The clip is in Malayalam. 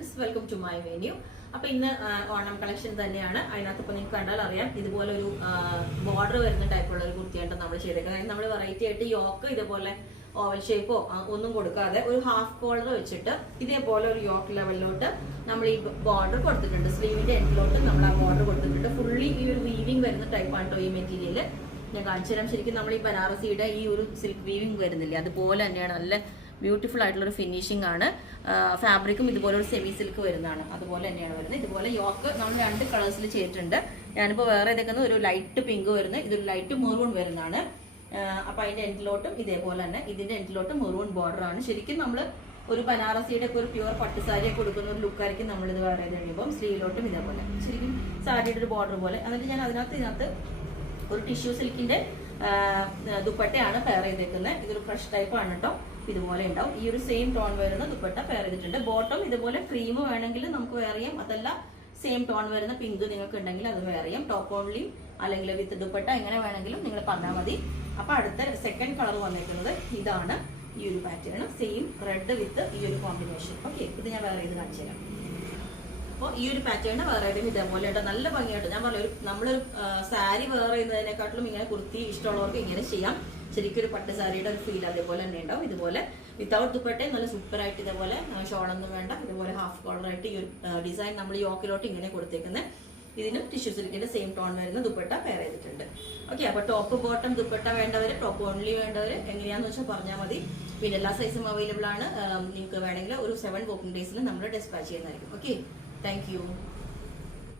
Friends, welcome to my menu. അപ്പൊ ഇന്ന് ഓണം കളക്ഷൻ തന്നെയാണ്. അതിനകത്ത് ഇപ്പൊ നിങ്ങൾക്ക് കണ്ടാൽ അറിയാം, ഇതുപോലെ ഒരു ബോർഡർ വരുന്ന ടൈപ്പുള്ള ഒരു കുർത്തിയാണ് നമ്മൾ ചെയ്തേക്കുന്നത്. നമ്മൾ വെറൈറ്റി ആയിട്ട് യോക്ക് ഇതുപോലെ ഓവൽ ഷേപ്പോ ഒന്നും കൊടുക്കാതെ ഒരു ഹാഫ് കോളർ വെച്ചിട്ട് ഇതേപോലെ ഒരു യോക്ക് ലെവലിലോട്ട് നമ്മൾ ഈ ബോർഡർ കൊടുത്തിട്ടുണ്ട്. സ്ലീവിന്റെ എൻഡിലോട്ട് നമ്മൾ ആ ബോർഡർ കൊടുത്തിട്ടുണ്ട്. ഫുള്ളി ഈ ഒരു വീവിംഗ് വരുന്ന ടൈപ്പാണ് കേട്ടോ ഈ മെറ്റീരിയൽ. ഞാൻ കാണിച്ചു തരാം. ശരിക്കും നമ്മൾ ഈ ബനാറസിയുടെ ഈ ഒരു സിൽക്ക് വീവിംഗ് വരുന്നില്ലേ, അതുപോലെ തന്നെയാണ്. നല്ല ബ്യൂട്ടിഫുൾ ആയിട്ടുള്ള ഒരു ഫിനിഷിംഗ് ആണ്. ഫാബ്രിക്കും ഇതുപോലെ ഒരു സെമി സിൽക്ക് വരുന്നതാണ്, അതുപോലെ തന്നെയാണ് വരുന്നത്. ഇതുപോലെ യോക്ക് നമ്മൾ 2 കളേഴ്സിൽ ചെയ്തിട്ടുണ്ട്. ഞാനിപ്പോൾ വേറെ ഇതൊക്കെ ഒരു ലൈറ്റ് പിങ്ക് വരുന്നത്, ഇതൊരു ലൈറ്റ് മെറൂൺ വരുന്നതാണ്. അപ്പൊ അതിന്റെ എൻഡിലോട്ടും ഇതേപോലെ തന്നെ ഇതിന്റെ എൻഡിലോട്ടും മെറൂൺ ബോർഡർ ആണ്. ശരിക്കും നമ്മൾ ഒരു ബനാറസിയുടെ ഒക്കെ ഒരു പ്യുവർ പട്ടുസാരിയൊക്കെ കൊടുക്കുന്ന ഒരു ലുക്കായിരിക്കും നമ്മളിത് വേറെ കഴിയുമ്പോൾ. സ്ലീവിലോട്ടും ഇതേപോലെ ശരിക്കും സാരിയുടെ ഒരു ബോർഡർ പോലെ. എന്നിട്ട് ഞാൻ ഇതിനകത്ത് ഒരു ടിഷ്യൂ സിൽക്കിന്റെ ദുപ്പട്ടയാണ് പെയർ ചെയ്തേക്കുന്നത്. ഇതൊരു ഫ്രഷ് ടൈപ്പ് ആണ് കേട്ടോ. ഇതുപോലെ ഉണ്ടാവും. ഈ ഒരു സെയിം ടോൺ വരുന്ന ദുപ്പട്ട പെയർ ചെയ്തിട്ടുണ്ട്. ബോട്ടം ഇതുപോലെ ക്രീം വേണമെങ്കിൽ നമുക്ക് വെയർ ചെയ്യാം. അതല്ല സെയിം ടോൺ വരുന്ന പിങ്ക് നിങ്ങൾക്ക് ഉണ്ടെങ്കിൽ അത് വെയർ ചെയ്യാം. ടോപ്പ് ഓൺലി അല്ലെങ്കിൽ വിത്ത് ദുപ്പട്ട എങ്ങനെ വേണമെങ്കിലും നിങ്ങൾ പറഞ്ഞാൽ മതി. അപ്പൊ അടുത്ത സെക്കൻഡ് കളർ വന്നിരിക്കുന്നത് ഇതാണ്. ഈ ഒരു പാറ്റേൺ സെയിം റെഡ് വിത്ത് ഈ ഒരു കോമ്പിനേഷൻ. ഓക്കെ, ഇത് ഞാൻ വേറെ ചെയ്ത് കാണിച്ചു തരാം. അപ്പോൾ ഈ ഒരു പാറ്റേൺ വേറെ ഇതേപോലെ ഉണ്ട്. നല്ല ഭംഗിയായിട്ട് ഞാൻ പറഞ്ഞു, നമ്മളൊരു സാരി വേറെ ചെയ്യുന്നതിനെക്കാട്ടിലും ഇങ്ങനെ കുർത്തി ഇഷ്ടമുള്ളവർക്ക് ഇങ്ങനെ ചെയ്യാം. ശരിക്കും ഒരു പട്ട് സാരിയുടെ ഒരു ഫീൽ അതേപോലെ തന്നെ ഉണ്ടാവും. ഇതുപോലെ വിത്തൗട്ട് ദുപ്പട്ടയും നല്ല സൂപ്പർ ആയിട്ട് ഇതേപോലെ ഷോളൊന്നും വേണ്ട, ഇതുപോലെ ഹാഫ് കോളർ ആയിട്ട് ഈ ഒരു ഡിസൈൻ നമ്മൾ യോക്കിലോട്ട് ഇങ്ങനെ കൊടുത്തേക്കുന്നത്. ഇതിനും ടിഷ്യൂ സിൽക്കിന്റെ സെയിം ടോൺ വരുന്ന ദുപ്പട്ട പെയർ ചെയ്തിട്ടുണ്ട്. ഓക്കെ, അപ്പൊ ടോപ്പ് ബോട്ടം ദുപ്പട്ട വേണ്ടവര്, ടോപ്പ് ഓൺലി വേണ്ടവര് എങ്ങനെയാന്ന് വെച്ചാൽ പറഞ്ഞാൽ മതി. പിന്നെ എല്ലാ സൈസും അവൈലബിൾ ആണ്. നിങ്ങൾക്ക് വേണമെങ്കിൽ ഒരു 7 വർക്കിംഗ് ഡേയ്സിൽ നമ്മൾ ഡിസ്പാച്ച് ചെയ്യുന്നതായിരിക്കും. Okay, thank you.